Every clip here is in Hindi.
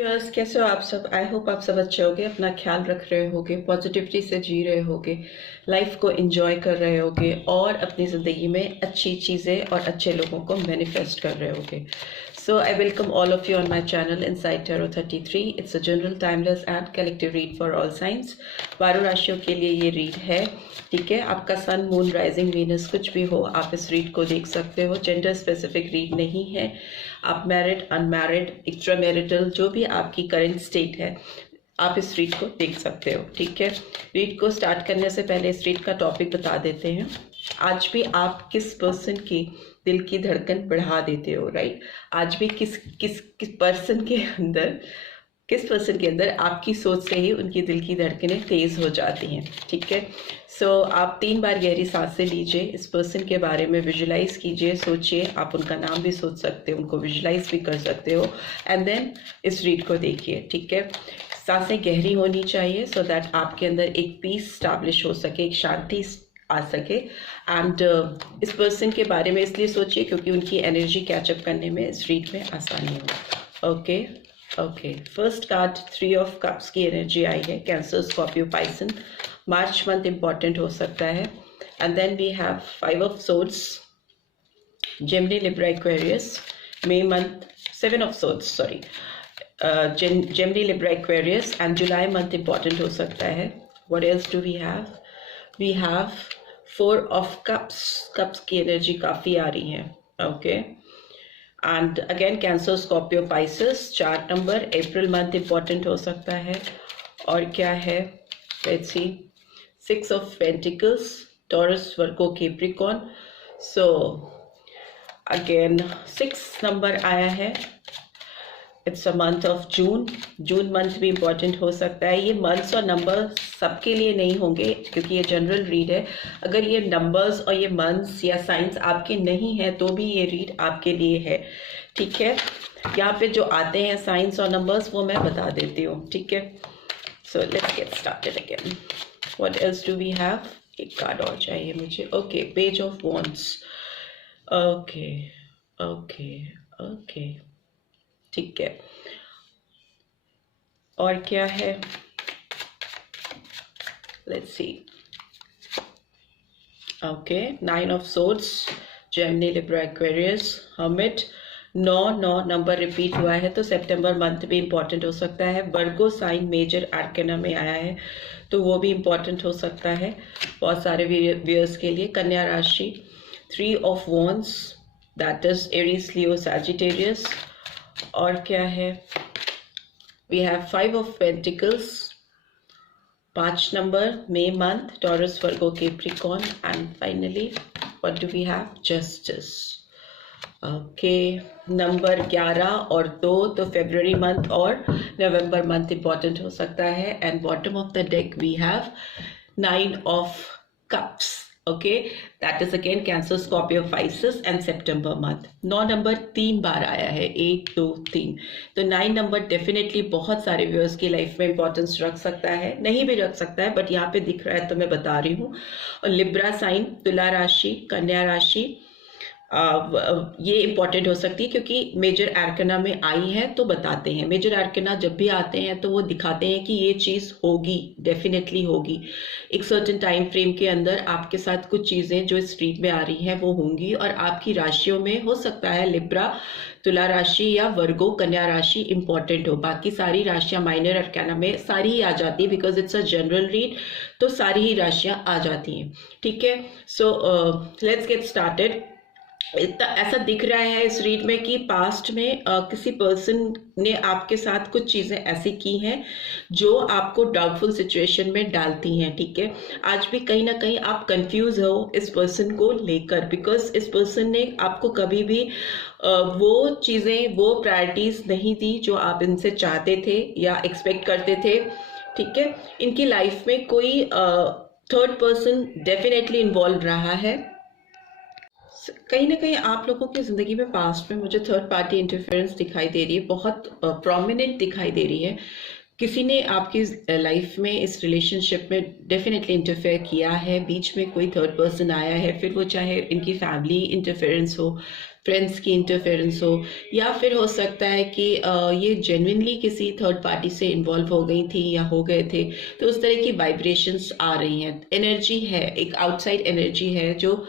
व्यूअर्स, कैसे हो आप सब। आई होप आप सब अच्छे होगे, अपना ख्याल रख रहे होगे, पॉजिटिविटी से जी रहे होगे, लाइफ को एंजॉय कर रहे होगे और अपनी ज़िंदगी में अच्छी चीज़ें और अच्छे लोगों को मैनिफेस्ट कर रहे होगे। So I welcome all of you on my channel inside tarot 33। It's a general timeless and collective read for all signs. 12 राशियों के लिए ये रीड है, ठीक है। आपका सन, मून, राइजिंग, वीनस कुछ भी हो, आप इस रीड को देख सकते हो। जेंडर स्पेसिफिक रीड नहीं है। आप मैरिड, अनमैरिड, एक्स्ट्रा मैरिटल, जो भी आपकी करंट स्टेट है, आप इस रीड को देख सकते हो, ठीक है। रीड को स्टार्ट करने से पहले इस रीड का टॉपिक बता देते हैं। आज भी आप किस पर्सन की दिल की धड़कन बढ़ा देते हो, राइट। आज भी किस किस किस पर्सन के अंदर आपकी सोच से ही उनकी दिल की धड़कनें तेज हो जाती हैं, ठीक है। सो आप 3 बार गहरी सांसें लीजिए, इस पर्सन के बारे में विजुलाइज कीजिए, सोचिए। आप उनका नाम भी सोच सकते हो, उनको विजुलाइज भी कर सकते हो, एंड देन इस रीड को देखिए, ठीक है। सांसें गहरी होनी चाहिए सो दैट आपके अंदर एक पीस स्टैब्लिश हो सके, एक शांति आ सके। एंड इस पर्सन के बारे में इसलिए सोचिए क्योंकि उनकी एनर्जी कैचअप करने में इस रीड में आसानी हो। Okay, first card 3 of cups की एनर्जी आई है। Cancer, Scorpio, Pisces. March month important हो सकता है। And then we have 5 of swords, Gemini, Libra, Aquarius. May month 7 of swords, sorry, Gemini, Libra, Aquarius. And July month important हो सकता है। What else do we have? We have 4 of cups. Cups की एनर्जी काफ़ी आ रही है, okay. And again Cancer, Scorpio, Pisces. 4 number, April month important हो सकता है। और क्या है, let's C, 6 of pentacles, taurus, Virgo, Capricorn. So again 6 number आया है। It's a month of June. June month भी इम्पॉर्टेंट हो सकता है। ये मंथ्स और नंबर सबके लिए नहीं होंगे क्योंकि ये जनरल रीड है। अगर ये नंबर्स और ये मंथ्स या साइंस आपके नहीं है तो भी ये रीड आपके लिए है, ठीक है। यहाँ पे जो आते हैं साइंस और नंबर्स वो मैं बता देती हूँ, ठीक है। So let's get started again. What else do we have? एक कार्ड और चाहिए मुझे। Okay, page of wands. Okay, ठीक है। और क्या है, let's see. Okay, 9 of swords, Gemini, Libra, Aquarius, hermit. 9 number repeat हुआ है तो सितंबर मंथ भी इम्पॉर्टेंट हो सकता है। वर्गो साइन मेजर आर्केना में आया है तो वो भी इम्पॉर्टेंट हो सकता है बहुत सारे व्यूअर्स के लिए। कन्या राशि, 3 of wands, that is Aries, Leo, Sagittarius. और क्या है, we have 5 of pentacles. 5 number, May month, Taurus, Virgo, Capricorn. And finally what do we have? Justice. Okay, number 11 और 2 तो फरवरी मंथ और नवंबर मंथ इंपॉर्टेंट हो सकता है। And bottom of the deck we have 9 of cups, okay, that is again Cancer, Scorpio, Pisces and सितंबर मंथ। 9 नंबर 3 बार आया है, 1 2 3, तो 9 नंबर डेफिनेटली बहुत सारे व्यूअर्स की लाइफ में इंपॉर्टेंस रख सकता है, नहीं भी रख सकता है, बट यहाँ पे दिख रहा है तो मैं बता रही हूँ। और लिब्रा साइन, तुला राशि, कन्या राशि, ये इम्पॉर्टेंट हो सकती है क्योंकि मेजर आर्कना में आई है तो बताते हैं। मेजर आर्कना जब भी आते हैं तो वो दिखाते हैं कि ये चीज़ होगी, डेफिनेटली होगी। एक सर्टेन टाइम फ्रेम के अंदर आपके साथ कुछ चीज़ें जो इस स्ट्रीट में आ रही हैं वो होंगी। और आपकी राशियों में हो सकता है लिब्रा, तुला राशि या वर्गो, कन्या राशि इम्पॉर्टेंट हो। बाकी सारी राशियां माइनर आर्कना में सारी ही आ जाती है because it's a general read, तो सारी ही राशियां आ जाती हैं, ठीक है। So let's get started. ऐसा दिख रहा है इस रीड में कि पास्ट में किसी पर्सन ने आपके साथ कुछ चीज़ें ऐसी की हैं जो आपको डाउटफुल सिचुएशन में डालती हैं, ठीक है। आज भी कहीं ना कहीं आप कंफ्यूज हो इस पर्सन को लेकर बिकॉज इस पर्सन ने आपको कभी भी वो चीज़ें, वो प्रायोरिटीज़ नहीं दी जो आप इनसे चाहते थे या एक्सपेक्ट करते थे, ठीक है। इनकी लाइफ में कोई थर्ड पर्सन डेफिनेटली इन्वॉल्व रहा है। कहीं ना कहीं आप लोगों की ज़िंदगी में पास्ट में मुझे थर्ड पार्टी इंटरफेरेंस दिखाई दे रही है, बहुत प्रोमिनेंट दिखाई दे रही है। किसी ने आपकी लाइफ में इस रिलेशनशिप में डेफिनेटली इंटरफेयर किया है, बीच में कोई थर्ड पर्सन आया है, फिर वो चाहे इनकी फैमिली इंटरफेरेंस हो, फ्रेंड्स की इंटरफेरेंस हो, या फिर हो सकता है कि ये जेन्युइनली किसी थर्ड पार्टी से इन्वॉल्व हो गई थी या हो गए थे। तो उस तरह की वाइब्रेशंस आ रही हैं, एनर्जी है, एक आउटसाइड एनर्जी है जो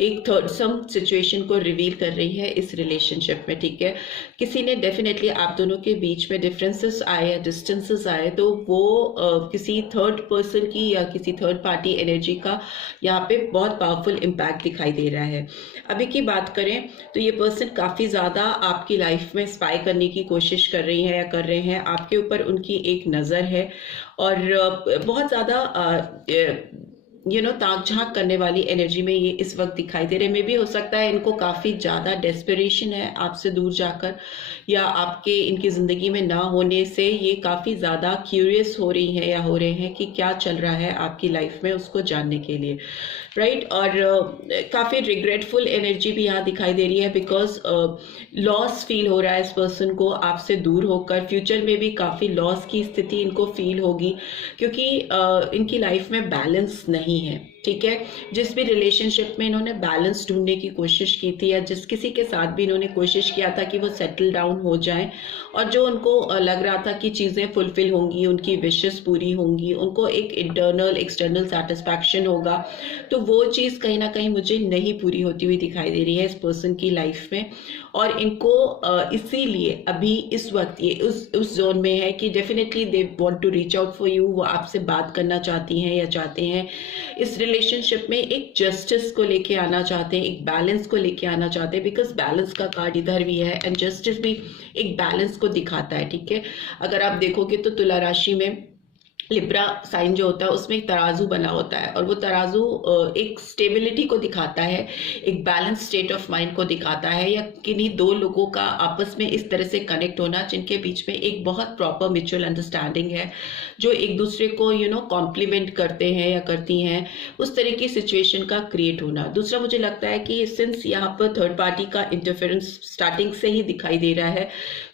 एक थर्ड सम सिचुएशन को रिवील कर रही है इस रिलेशनशिप में, ठीक है। किसी ने डेफिनेटली, आप दोनों के बीच में डिफरेंसेस आए या डिस्टेंसेस आए, तो वो किसी थर्ड पर्सन की या किसी थर्ड पार्टी एनर्जी का यहाँ पे बहुत पावरफुल इम्पैक्ट दिखाई दे रहा है। अभी की बात करें तो ये पर्सन काफ़ी ज़्यादा आपकी लाइफ में स्पाई करने की कोशिश कर रही है या कर रहे हैं, आपके ऊपर उनकी एक नज़र है, और बहुत ज़्यादा ताक झांक करने वाली एनर्जी में ये इस वक्त दिखाई दे रहे हैं। मे भी हो सकता है इनको काफ़ी ज़्यादा डेस्परेशन है आपसे दूर जाकर, या आपके इनकी ज़िंदगी में ना होने से ये काफ़ी ज़्यादा क्यूरियस हो रही हैं या हो रहे हैं कि क्या चल रहा है आपकी लाइफ में, उसको जानने के लिए, राइट। और काफ़ी रिग्रेटफुल एनर्जी भी यहाँ दिखाई दे रही है, बिकॉज लॉस फील हो रहा है इस पर्सन को आपसे दूर होकर। फ्यूचर में भी काफ़ी लॉस की स्थिति इनको फील होगी, क्योंकि इनकी लाइफ में बैलेंस नहीं है, ठीक है। जिस भी रिलेशनशिप में इन्होंने बैलेंस ढूंढने की कोशिश की थी, या जिस किसी के साथ भी इन्होंने कोशिश किया था कि वो सेटल डाउन हो जाएं, और जो उनको लग रहा था कि चीज़ें फुलफिल होंगी, उनकी विशेस पूरी होंगी, उनको एक इंटरनल एक्सटर्नल सेटिस्फैक्शन होगा, तो वो चीज़ कहीं ना कहीं मुझे नहीं पूरी होती हुई दिखाई दे रही है इस पर्सन की लाइफ में। और इनको इसीलिए अभी इस वक्त ये उस जोन में है कि definitely they want to reach out for you, वो आपसे बात करना चाहती हैं या चाहते हैं, इस रिलेशनशिप में एक जस्टिस को लेके आना चाहते हैं, एक बैलेंस को लेके आना चाहते हैं, बिकॉज बैलेंस का कार्ड इधर भी है एंड जस्टिस भी एक बैलेंस को दिखाता है, ठीक है। अगर आप देखोगे तो तुला राशि में लिब्रा साइन जो होता है उसमें एक तराजू बना होता है, और वो तराजू एक स्टेबिलिटी को दिखाता है, एक बैलेंस स्टेट ऑफ माइंड को दिखाता है, या किन्हीं दो लोगों का आपस में इस तरह से कनेक्ट होना जिनके बीच में एक बहुत प्रॉपर म्यूचुअल अंडरस्टैंडिंग है, जो एक दूसरे को कॉम्प्लीमेंट करते हैं या करती हैं, उस तरह की सिचुएशन का क्रिएट होना। दूसरा, मुझे लगता है कि सिंस यहाँ पर थर्ड पार्टी का इंटरफेरेंस स्टार्टिंग से ही दिखाई दे रहा है,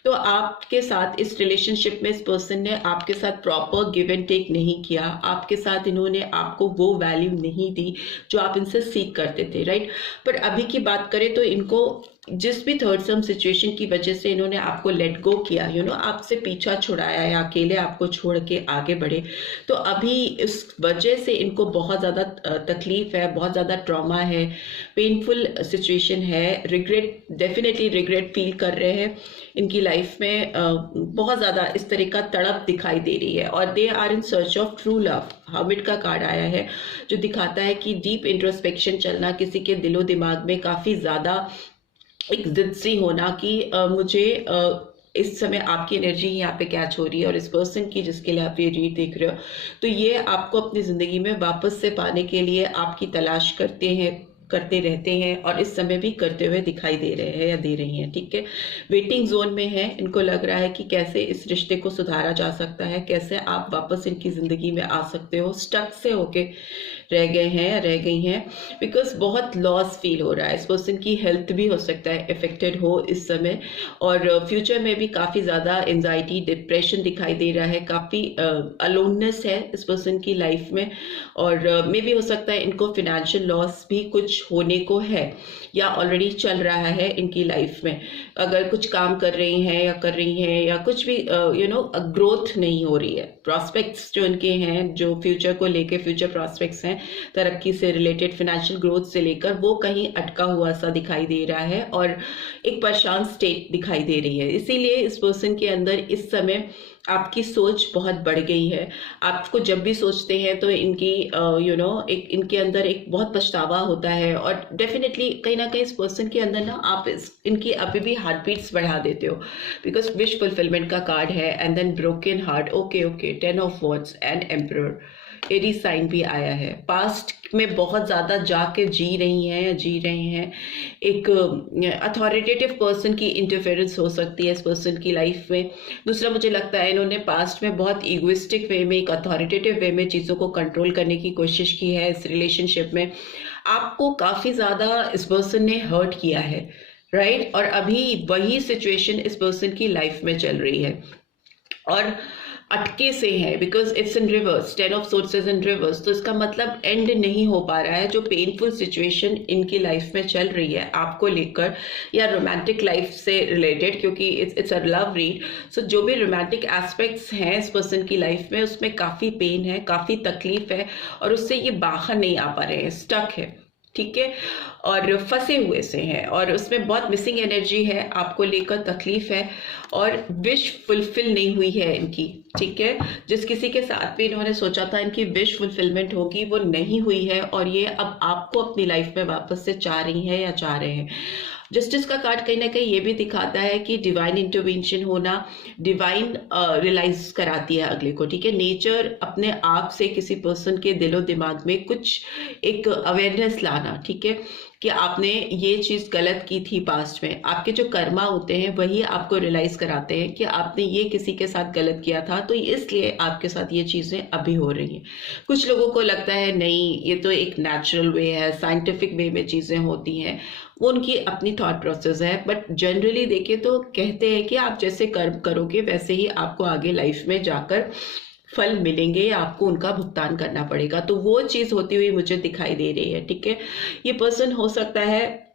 तो आपके साथ इस रिलेशनशिप में इस पर्सन ने आपके साथ प्रॉपर गिव एंड टेक नहीं किया, आपके साथ इन्होंने आपको वो वैल्यू नहीं दी जो आप इनसे सीख करते थे, राइट। पर अभी की बात करें तो इनको जिस भी थर्ड सम सिचुएशन की वजह से इन्होंने आपको लेट गो किया, आपसे पीछा छुड़ाया या अकेले आपको छोड़ के आगे बढ़े, तो अभी इस वजह से इनको बहुत ज़्यादा तकलीफ है, बहुत ज़्यादा ट्रॉमा है, पेनफुल सिचुएशन है, रिग्रेट, डेफिनेटली रिग्रेट फील कर रहे हैं। इनकी लाइफ में बहुत ज़्यादा इस तरह का तड़प दिखाई दे रही है, और they are in search of true love. Hermit का कार्ड आया है जो दिखाता है कि डीप इंट्रोस्पेक्शन चलना, किसी के दिलो दिमाग में काफ़ी ज़्यादा एक जिद सी होना कि मुझे इस समय आपकी एनर्जी यहाँ पे कैच हो रही है, और इस पर्सन की जिसके लिए आप ये रीड देख रहे हो, तो ये आपको अपनी ज़िंदगी में वापस से पाने के लिए आपकी तलाश करते रहते हैं, और इस समय भी करते हुए दिखाई दे रहे हैं या दे रही हैं, ठीक है। वेटिंग जोन में है, इनको लग रहा है कि कैसे इस रिश्ते को सुधारा जा सकता है, कैसे आप वापस इनकी ज़िंदगी में आ सकते हो, स्टक से होके रह गए हैं, रह गई हैं, बिकॉज बहुत लॉस फील हो रहा है। इस पर्सन की हेल्थ भी हो सकता है इफेक्टेड हो इस समय, और फ्यूचर में भी काफ़ी ज़्यादा एंजाइटी, डिप्रेशन दिखाई दे रहा है, काफ़ी अलोननेस है इस पर्सन की लाइफ में, और मे भी हो सकता है इनको फिनेंशियल लॉस भी कुछ होने को है या ऑलरेडी चल रहा है इनकी लाइफ में। अगर कुछ काम कर रही हैं या कुछ भी ग्रोथ नहीं हो रही है, प्रॉस्पेक्ट्स जो इनके हैं, जो फ्यूचर को लेके फ्यूचर प्रॉस्पेक्ट्स हैं तरक्की से रिलेटेड, फाइनेंशियल ग्रोथ से लेकर, वो कहीं अटका हुआ सा दिखाई दे रहा है, और एक परेशान स्टेट दिखाई दे रही है। इसीलिए इस पर्सन के अंदर इस समय आपकी सोच बहुत बढ़ गई है। आपको जब भी सोचते हैं तो इनकी एक इनके अंदर एक बहुत पछतावा होता है, और डेफिनेटली कहीं ना कहीं इस पर्सन के अंदर ना आप इनकी अभी भी हार्ट बीट्स बढ़ा देते हो, बिकॉज विश फुलफिलमेंट का कार्ड है, and then broken heart, okay 10 of wands and emperor, Aries sign भी आया है। पास्ट में बहुत ज़्यादा जाके जी रहे हैं, एक अथॉरिटेटिव पर्सन की इंटरफेरेंस हो सकती है इस पर्सन की लाइफ में। दूसरा, मुझे लगता है इन्होंने पास्ट में बहुत ईगोइस्टिक वे में, एक अथॉरिटेटिव वे में चीज़ों को कंट्रोल करने की कोशिश की है इस रिलेशनशिप में। आपको काफ़ी ज़्यादा इस पर्सन ने हर्ट किया है, राइट, और अभी वही सिचुएशन इस पर्सन की लाइफ में चल रही है, और अटके से हैं, because it's in reverse, 10 of source is in reverse, तो इसका मतलब एंड नहीं हो पा रहा है। जो पेनफुल सिचुएशन इनकी लाइफ में चल रही है आपको लेकर या रोमांटिक लाइफ से रिलेटेड, क्योंकि इट्स अ लव रीड, सो जो भी रोमांटिक एस्पेक्ट्स हैं इस पर्सन की लाइफ में उसमें काफ़ी पेन है, काफ़ी तकलीफ है और उससे ये बाहर नहीं आ पा रहे हैं, स्टक है, ठीक है, और फंसे हुए से हैं और उसमें बहुत मिसिंग एनर्जी है, आपको लेकर तकलीफ है और विश फुलफिल नहीं हुई है इनकी, ठीक है। जिस किसी के साथ भी इन्होंने सोचा था इनकी विश फुलफिलमेंट होगी वो नहीं हुई है और ये अब आपको अपनी लाइफ में वापस से चाह रही हैं या चाह रहे हैं। जस्टिस का कार्ड कहीं ना कहीं ये भी दिखाता है कि डिवाइन इंटरवेंशन होना, डिवाइन रियलाइज कराती है अगले को, ठीक है। नेचर अपने आप से किसी पर्सन के दिलो दिमाग में कुछ एक अवेयरनेस लाना, ठीक है, कि आपने ये चीज़ गलत की थी पास्ट में। आपके जो कर्मा होते हैं वही आपको रियलाइज कराते हैं कि आपने ये किसी के साथ गलत किया था, तो इसलिए आपके साथ ये चीज़ें अभी हो रही हैं। कुछ लोगों को लगता है नहीं ये तो एक नेचुरल वे है, साइंटिफिक वे में चीज़ें होती हैं, वो उनकी अपनी थॉट प्रोसेस है, बट जनरली देखें तो कहते हैं कि आप जैसे कर्म करोगे वैसे ही आपको आगे लाइफ में जाकर फल मिलेंगे, आपको उनका भुगतान करना पड़ेगा। तो वो चीज़ होती हुई मुझे दिखाई दे रही है, ठीक है। ये पर्सन हो सकता है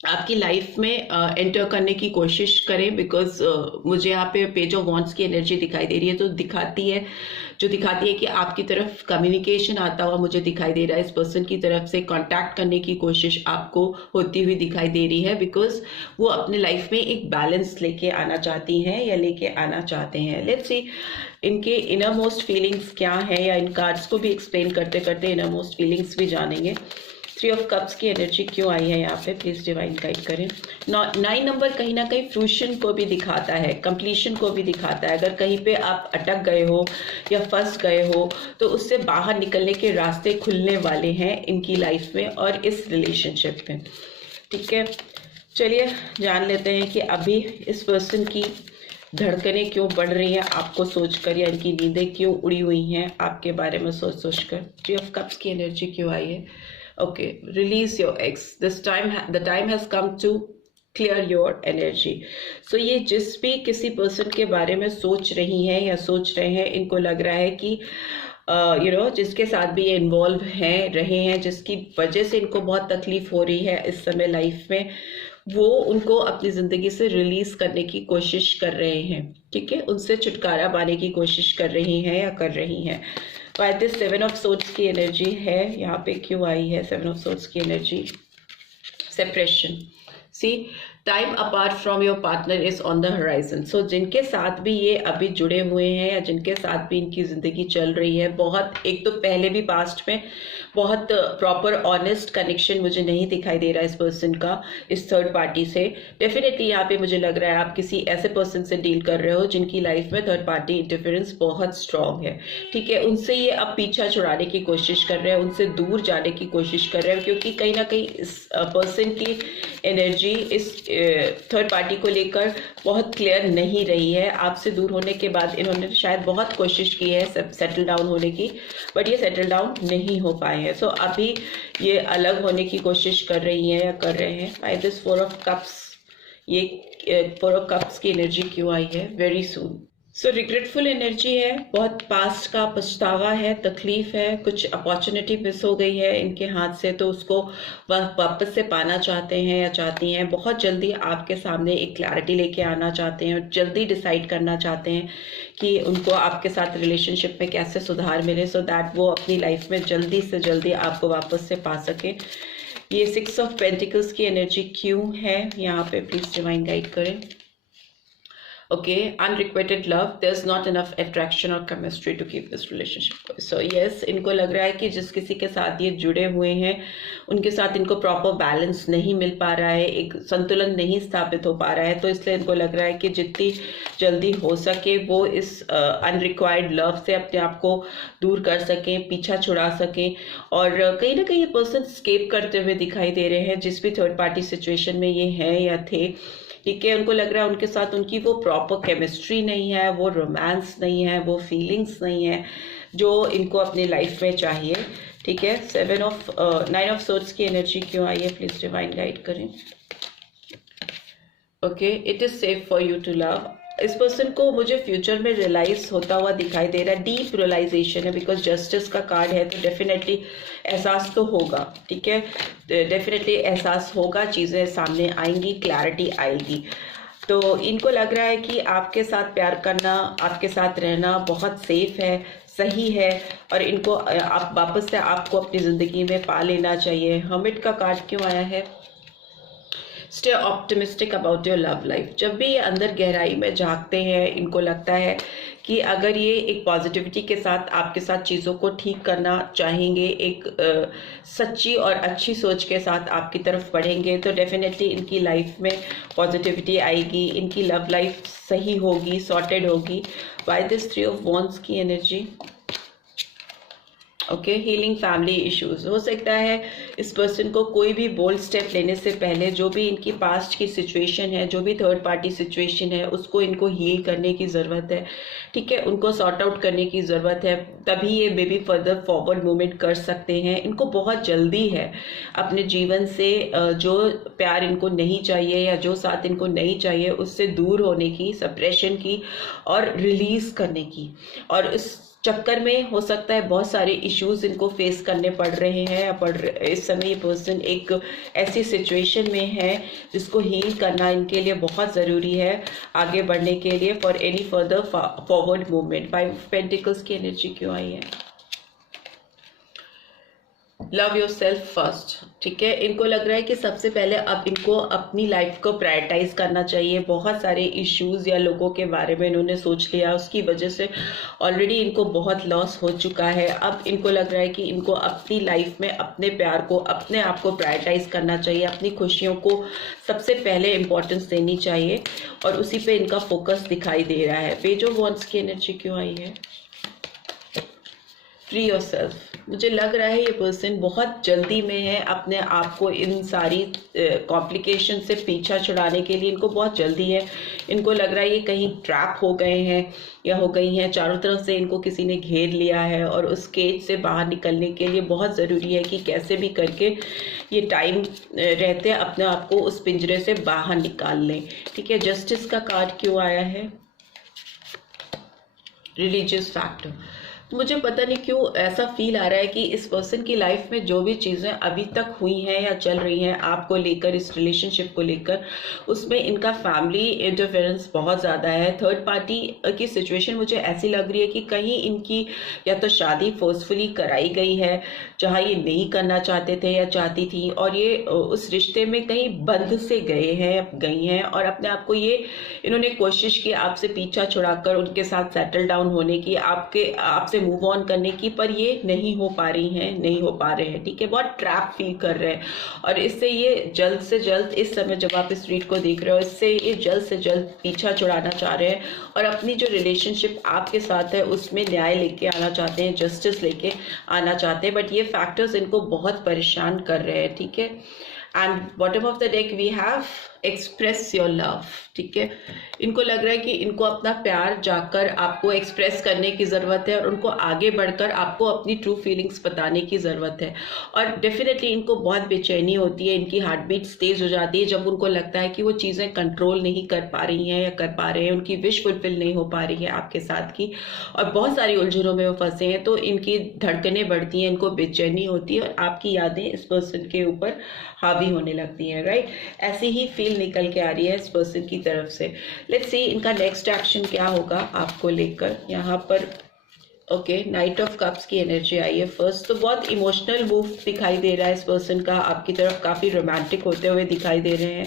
आपकी लाइफ में एंटर करने की कोशिश करें, बिकॉज मुझे यहाँ पे पेज ऑफ वॉन्ड्स की एनर्जी दिखाई दे रही है, तो दिखाती है कि आपकी तरफ कम्युनिकेशन आता हुआ मुझे दिखाई दे रहा है। इस पर्सन की तरफ से कांटेक्ट करने की कोशिश आपको होती हुई दिखाई दे रही है, बिकॉज वो अपने लाइफ में एक बैलेंस लेके आना चाहती हैं या लेके आना चाहते हैं। लेट्स सी इनके इनर मोस्ट फीलिंग्स क्या है, या इन कार्ड्स को भी एक्सप्लेन करते करते इनर मोस्ट फीलिंग्स भी जानेंगे। 3 ऑफ कप्स की एनर्जी क्यों आई है यहाँ पे, प्लीज डिवाइन गाइड करें। 9 नंबर कहीं ना कहीं फ्रूशन को भी दिखाता है, कंप्लीशन को भी दिखाता है। अगर कहीं पे आप अटक गए हो या फंस गए हो तो उससे बाहर निकलने के रास्ते खुलने वाले हैं इनकी लाइफ में और इस रिलेशनशिप में, ठीक है। चलिए जान लेते हैं कि अभी इस पर्सन की धड़कनें क्यों बढ़ रही हैं आपको सोचकर, या इनकी नींदें क्यों उड़ी हुई हैं आपके बारे में सोच कर। 3 ऑफ कप्स की एनर्जी क्यों आई है। Okay, release your ex. This time, the time has come to clear your energy. So ये जिस भी किसी पर्सन के बारे में सोच रही हैं या सोच रहे हैं, इनको लग रहा है कि जिसके साथ भी ये इन्वॉल्व हैं रहे हैं, जिसकी वजह से इनको बहुत तकलीफ हो रही है इस समय लाइफ में, वो उनको अपनी ज़िंदगी से रिलीज़ करने की कोशिश कर रहे हैं, ठीक है। उनसे छुटकारा पाने की कोशिश कर रही हैं या कर रही हैं। वाई दिस 7 ऑफ सोर्ड्स की एनर्जी है यहाँ पे क्यों आई है। 7 ऑफ सोर्ड्स की energy, separation. See time apart from your partner is on the horizon. So जिनके साथ भी ये अभी जुड़े हुए हैं या जिनके साथ भी इनकी ज़िंदगी चल रही है, बहुत एक तो पहले भी पास्ट में बहुत प्रॉपर ऑनेस्ट कनेक्शन मुझे नहीं दिखाई दे रहा है इस पर्सन का इस थर्ड पार्टी से। डेफिनेटली यहाँ पे मुझे लग रहा है आप किसी ऐसे पर्सन से डील कर रहे हो जिनकी लाइफ में थर्ड पार्टी इंटरफेरेंस बहुत स्ट्रांग है, ठीक है। उनसे ये अब पीछा छुड़ाने की कोशिश कर रहे हैं, उनसे दूर जाने की कोशिश कर रहे हैं, क्योंकि कहीं ना कहीं इस पर्सन की एनर्जी इस थर्ड पार्टी को लेकर बहुत क्लियर नहीं रही है। आपसे दूर होने के बाद इन्होंने शायद बहुत कोशिश की है सेटल डाउन होने की, बट ये सेटल डाउन नहीं हो पाए हैं। सो अभी ये अलग होने की कोशिश कर रही हैं या कर रहे हैं। बाय दिस 4 ऑफ कप्स, ये 4 ऑफ कप्स की एनर्जी क्यों आई है, वेरी सून। सो रिग्रेटफुल एनर्जी है, बहुत पास्ट का पछतावा है, तकलीफ है, कुछ अपॉर्चुनिटी मिस हो गई है इनके हाथ से, तो उसको वापस से पाना चाहते हैं या चाहती हैं। बहुत जल्दी आपके सामने एक क्लैरिटी लेके आना चाहते हैं और जल्दी डिसाइड करना चाहते हैं कि उनको आपके साथ रिलेशनशिप में कैसे सुधार मिले, सो दैट वो अपनी लाइफ में जल्दी से जल्दी आपको वापस से पा सके। ये 6 ऑफ पेंटिकल्स की एनर्जी क्यों है यहाँ पे, प्लीज डिवाइन गाइड करें। Okay, unrequited love, there's not enough attraction or chemistry to keep this relationship going. So yes, इनको लग रहा है कि जिस किसी के साथ ये जुड़े हुए हैं उनके साथ इनको प्रॉपर बैलेंस नहीं मिल पा रहा है, एक संतुलन नहीं स्थापित हो पा रहा है, तो इसलिए इनको लग रहा है कि जितनी जल्दी हो सके वो इस अनरिक्वायर्ड लव से अपने आप को दूर कर सकें, पीछा छुड़ा सकें। और कहीं ना कहीं ये पर्सन स्केप करते हुए दिखाई दे रहे हैं जिस भी थर्ड पार्टी सिचुएशन में ये हैं या थे, ठीक है। उनको लग रहा है उनके साथ उनकी वो प्रॉपर केमिस्ट्री नहीं है, वो रोमांस नहीं है, वो फीलिंग्स नहीं है जो इनको अपनी लाइफ में चाहिए, ठीक है। 9 ऑफ सोर्ड्स की एनर्जी क्यों आई है, प्लीज डिवाइन गाइड करें। Okay, it is safe for you to love. इस पर्सन को मुझे फ्यूचर में रियलाइज होता हुआ दिखाई दे रहा है, डीप रियलाइजेशन है, बिकॉज जस्टिस का कार्ड है तो डेफिनेटली एहसास तो होगा, ठीक है, डेफिनेटली एहसास होगा, चीज़ें सामने आएंगी, क्लैरिटी आएगी। तो इनको लग रहा है कि आपके साथ प्यार करना, आपके साथ रहना बहुत सेफ है, सही है, और इनको आप वापस से आपको अपनी ज़िंदगी में पा लेना चाहिए। हर्मिट का कार्ड क्यों आया है? Stay optimistic about your love life. जब भी ये अंदर गहराई में झांकते हैं, इनको लगता है कि अगर ये एक पॉजिटिविटी के साथ आपके साथ चीज़ों को ठीक करना चाहेंगे, एक सच्ची और अच्छी सोच के साथ आपकी तरफ बढ़ेंगे, तो डेफिनेटली इनकी लाइफ में पॉजिटिविटी आएगी, इनकी लव लाइफ सही होगी, सॉर्टेड होगी। बाय दिस 3 ऑफ वॉन्ड्स की energy, okay, healing family issues. हो सकता है इस पर्सन को कोई भी बोल्ड स्टेप लेने से पहले जो भी इनकी पास्ट की सिचुएशन है, जो भी थर्ड पार्टी सिचुएशन है, उसको इनको हील करने की ज़रूरत है, ठीक है, उनको सॉर्ट आउट करने की ज़रूरत है, तभी ये बेबी फर्दर फॉरवर्ड मूवमेंट कर सकते हैं। इनको बहुत जल्दी है अपने जीवन से जो प्यार इनको नहीं चाहिए या जो साथ इनको नहीं चाहिए उससे दूर होने की, सप्रेशन की और रिलीज़ करने की। और इस चक्कर में हो सकता है बहुत सारे इश्यूज इनको फेस करने पड़ रहे हैं, इस समय ये पर्सन एक ऐसी सिचुएशन में है जिसको हील करना इनके लिए बहुत ज़रूरी है आगे बढ़ने के लिए, for any further forward movement. 5 of pentacles की एनर्जी क्यों आई है? लव योर सेल्फ फर्स्ट, ठीक है, इनको लग रहा है कि सबसे पहले अब इनको अपनी लाइफ को प्रायोरिटाइज करना चाहिए। बहुत सारे इश्यूज या लोगों के बारे में इन्होंने सोच लिया, उसकी वजह से ऑलरेडी इनको बहुत लॉस हो चुका है। अब इनको लग रहा है कि इनको अपनी लाइफ में अपने प्यार को, अपने आप को प्रायोरिटाइज करना चाहिए, अपनी खुशियों को सबसे पहले इम्पोर्टेंस देनी चाहिए, और उसी पे इनका फोकस दिखाई दे रहा है। पेज ऑफ वॉन्ड्स की एनर्जी क्यों आई है? Free yourself. मुझे लग रहा है ये पर्सन बहुत जल्दी में है अपने आप को इन सारी कॉम्प्लिकेशन से पीछा छुड़ाने के लिए, इनको बहुत जल्दी है। इनको लग रहा है ये कहीं ट्रैप हो गए हैं या हो गई हैं, चारों तरफ से इनको किसी ने घेर लिया है, और उस केज से बाहर निकलने के लिए बहुत ज़रूरी है कि कैसे भी करके ये टाइम रहते अपने आप को उस पिंजरे से बाहर निकाल लें, ठीक है। जस्टिस का कार्ड क्यों आया है? Religious factor. मुझे पता नहीं क्यों ऐसा फील आ रहा है कि इस पर्सन की लाइफ में जो भी चीज़ें अभी तक हुई हैं या चल रही हैं आपको लेकर, इस रिलेशनशिप को लेकर, उसमें इनका फैमिली इंटरफेरेंस बहुत ज़्यादा है। थर्ड पार्टी की सिचुएशन मुझे ऐसी लग रही है कि कहीं इनकी या तो शादी फोर्सफुली कराई गई है जहाँ ये नहीं करना चाहते थे या चाहती थी, और ये उस रिश्ते में कहीं बंध से गई हैं और अपने आप को ये इन्होंने कोशिश की आपसे पीछा छुड़ाकर उनके साथ सेटल डाउन होने की, आपसे मूव ऑन करने की, पर ये नहीं हो पा रहे हैं, ठीक है, बहुत ट्रैप फील कर रहे हैं। और इससे ये जल्द से जल्द, इस समय जब आप इस रीड को देख रहे हो, इससे ये जल्द से जल्द पीछा छुड़ाना चाह रहे हैं और अपनी जो रिलेशनशिप आपके साथ है उसमें न्याय लेके आना चाहते हैं, जस्टिस लेके आना चाहते हैं, बट ये फैक्टर्स इनको बहुत परेशान कर रहे हैं, ठीक है। And bottom of the deck we have express your love, ठीक है। इनको लग रहा है कि इनको अपना प्यार जाकर आपको एक्सप्रेस करने की ज़रूरत है और उनको आगे बढ़कर आपको अपनी ट्रू फीलिंग्स बताने की ज़रूरत है। और डेफिनेटली इनको बहुत बेचैनी होती है, इनकी हार्ट बीट्स तेज़ हो जाती है जब उनको लगता है कि वो चीज़ें कंट्रोल नहीं कर पा रही हैं या कर पा रहे हैं, उनकी विश फुलफिल नहीं हो पा रही है आपके साथ की, और बहुत सारी उलझनों में वो फंसे हैं, तो इनकी धड़कनें बढ़ती हैं, इनको बेचैनी होती है और आपकी यादें इस पर्सन के ऊपर हावी होने लगती हैं, राइट। ऐसी ही फील निकल के आ रही है इस पर्सन की तरफ से। लेट्स सी इनका नेक्स्ट एक्शन क्या होगा आपको लेकर। यहाँ पर ओके, नाइट ऑफ कप्स की एनर्जी आई है फर्स्ट, तो बहुत इमोशनल मूव दिखाई दे रहा है इस पर्सन का आपकी तरफ, काफ़ी रोमांटिक होते हुए दिखाई दे रहे हैं।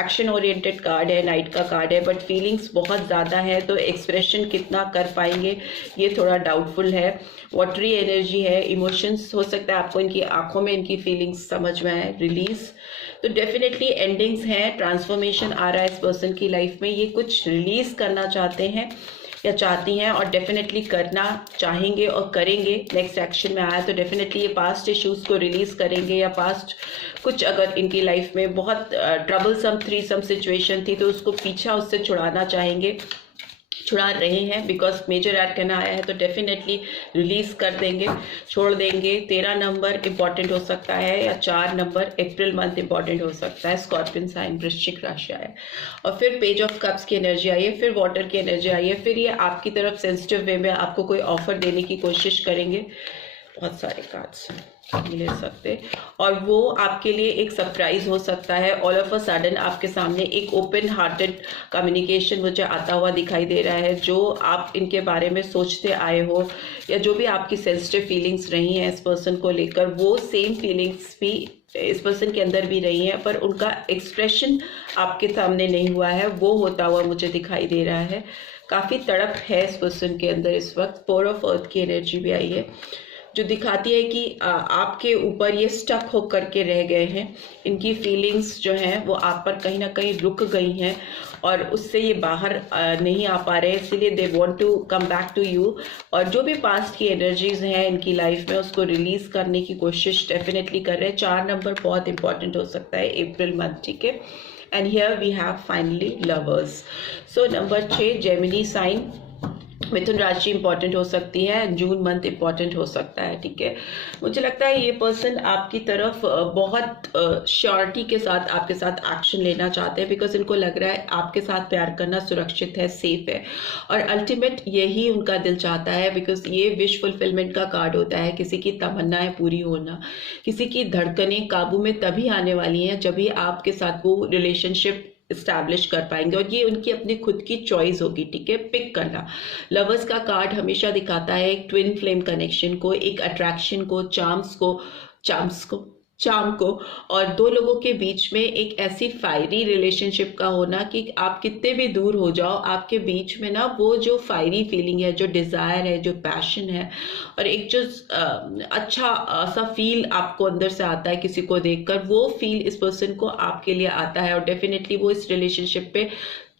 एक्शन ओरिएंटेड कार्ड है, नाइट का कार्ड है, बट फीलिंग्स बहुत ज़्यादा है, तो एक्सप्रेशन कितना कर पाएंगे ये थोड़ा डाउटफुल है। वाटरी एनर्जी है, इमोशंस हो सकता है आपको इनकी आंखों में इनकी फीलिंग्स समझ में आए। रिलीज, तो डेफिनेटली एंडिंग्स हैं, ट्रांसफॉर्मेशन आ रहा है इस पर्सन की लाइफ में, ये कुछ रिलीज करना चाहते हैं या चाहती हैं और डेफिनेटली करना चाहेंगे और करेंगे। नेक्स्ट एक्शन में आया तो डेफिनेटली ये पास्ट इश्यूज़ को रिलीज़ करेंगे, या पास्ट कुछ अगर इनकी लाइफ में बहुत ट्रबलसम थ्रीसम सिचुएशन थी तो उसको पीछा उससे छुड़ाना चाहेंगे, छुड़ा रहे हैं, बिकॉज मेजर आर्कना आया है तो डेफिनेटली रिलीज कर देंगे, छोड़ देंगे। 13 नंबर इंपॉर्टेंट हो सकता है या 4 नंबर अप्रैल मंथ इंपॉर्टेंट हो सकता है। स्कॉर्पियन साइन, वृश्चिक राशि है, और फिर पेज ऑफ कप्स की एनर्जी आई है, फिर वाटर की एनर्जी आई है, फिर ये आपकी तरफ सेंसिटिव वे में आपको कोई ऑफर देने की कोशिश करेंगे। बहुत सारे कार्ड्स ले सकते, और वो आपके लिए एक सरप्राइज हो सकता है। ऑल ऑफ अ सडन आपके सामने एक ओपन हार्टेड कम्युनिकेशन मुझे आता हुआ दिखाई दे रहा है। जो आप इनके बारे में सोचते आए हो या जो भी आपकी सेंसिटिव फीलिंग्स रही हैं इस पर्सन को लेकर, वो सेम फीलिंग्स भी इस पर्सन के अंदर भी रही हैं, पर उनका एक्सप्रेशन आपके सामने नहीं हुआ है, वो होता हुआ मुझे दिखाई दे रहा है। काफ़ी तड़प है इस पर्सन के अंदर इस वक्त। 4 ऑफ अर्थ की एनर्जी भी आई है, जो दिखाती है कि आपके ऊपर ये स्टक होकर के रह गए हैं। इनकी फीलिंग्स जो हैं वो आप पर कहीं ना कहीं रुक गई हैं और उससे ये बाहर नहीं आ पा रहे हैं, इसीलिए they want to come back to you. और जो भी पास्ट की एनर्जीज हैं इनकी लाइफ में, उसको रिलीज करने की कोशिश डेफिनेटली कर रहे हैं। 4 नंबर बहुत इंपॉर्टेंट हो सकता है अप्रैल मंथ, ठीक है। And here we have finally lovers. So number 6 Gemini sign, मिथुन राशि इंपॉर्टेंट हो सकती है, जून मंथ इंपॉर्टेंट हो सकता है, ठीक है। मुझे लगता है ये पर्सन आपकी तरफ बहुत श्योरिटी के साथ आपके साथ एक्शन लेना चाहते हैं, बिकॉज इनको लग रहा है आपके साथ प्यार करना सुरक्षित है, सेफ है, और अल्टीमेट यही उनका दिल चाहता है। बिकॉज ये विश फुलफिलमेंट का कार्ड होता है, किसी की तमन्नाएं पूरी होना, किसी की धड़कनें काबू में तभी आने वाली हैं जब भी आपके साथ वो रिलेशनशिप इस्टेब्लिश कर पाएंगे, और ये उनकी अपनी खुद की चॉइस होगी, ठीक है। पिक करना, लवर्स का कार्ड हमेशा दिखाता है एक ट्विन फ्लेम कनेक्शन को, एक अट्रैक्शन को, चार्म को, और दो लोगों के बीच में एक ऐसी फायरी रिलेशनशिप का होना कि आप कितने भी दूर हो जाओ, आपके बीच में ना वो जो फायरी फीलिंग है, जो डिज़ायर है, जो पैशन है, और एक जो अच्छा सा फील आपको अंदर से आता है किसी को देखकर, वो फील इस पर्सन को आपके लिए आता है। और डेफिनेटली वो इस रिलेशनशिप पे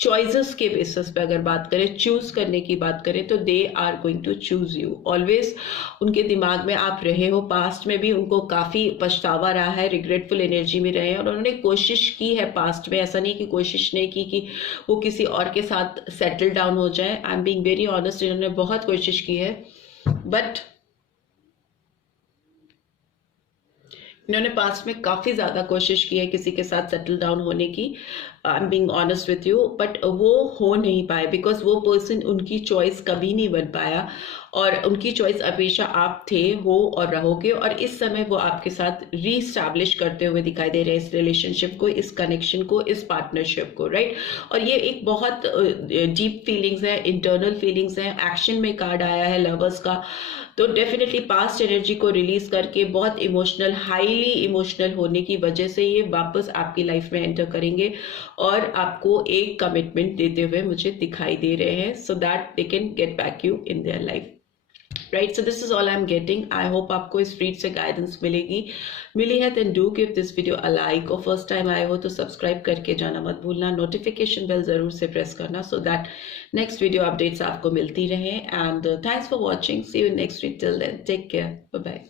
चॉइसेस के बेसिस पे अगर बात करें, चूज करने की बात करें, तो they are going to choose you always. उनके दिमाग में आप रहे हो, पास्ट में भी उनको काफ़ी पछतावा रहा है, रिग्रेटफुल एनर्जी में रहे हैं, और उन्होंने कोशिश की है पास्ट में, ऐसा नहीं कि कोशिश नहीं की कि वो किसी और के साथ सेटल डाउन हो जाए। I am being very honest, इन्होंने बहुत कोशिश की है, बट इन्होंने पास्ट में काफ़ी ज़्यादा कोशिश की है किसी के साथ सेटल डाउन होने की, I am being honest with you, but वो हो नहीं पाए, बिकॉज वो पर्सन उनकी चॉइस कभी नहीं बन पाया, और उनकी चॉइस हमेशा आप थे, हो और रहोगे। और इस समय वो आपके साथ रीस्टैब्लिश करते हुए दिखाई दे रहे हैं इस रिलेशनशिप को, इस कनेक्शन को, इस पार्टनरशिप को, राइट। और ये एक बहुत डीप फीलिंग्स है, इंटरनल फीलिंग्स हैं। एक्शन में कार्ड आया है लवर्स का, तो डेफिनेटली पास्ट एनर्जी को रिलीज करके बहुत इमोशनल, हाईली इमोशनल होने की वजह से ये वापस आपकी लाइफ में एंटर करेंगे और आपको एक कमिटमेंट देते हुए मुझे दिखाई दे रहे हैं, so that they can get back you in their life, right. So this is all I am getting. I hope आपको इस रीड से गाइडेंस मिली है, then do give this video a like, और फर्स्ट टाइम आए हो तो सब्सक्राइब करके जाना मत भूलना, नोटिफिकेशन बेल जरूर से प्रेस करना, so that next video updates आपको मिलती रहे। And thanks for watching, see you next week, till then take care, bye bye.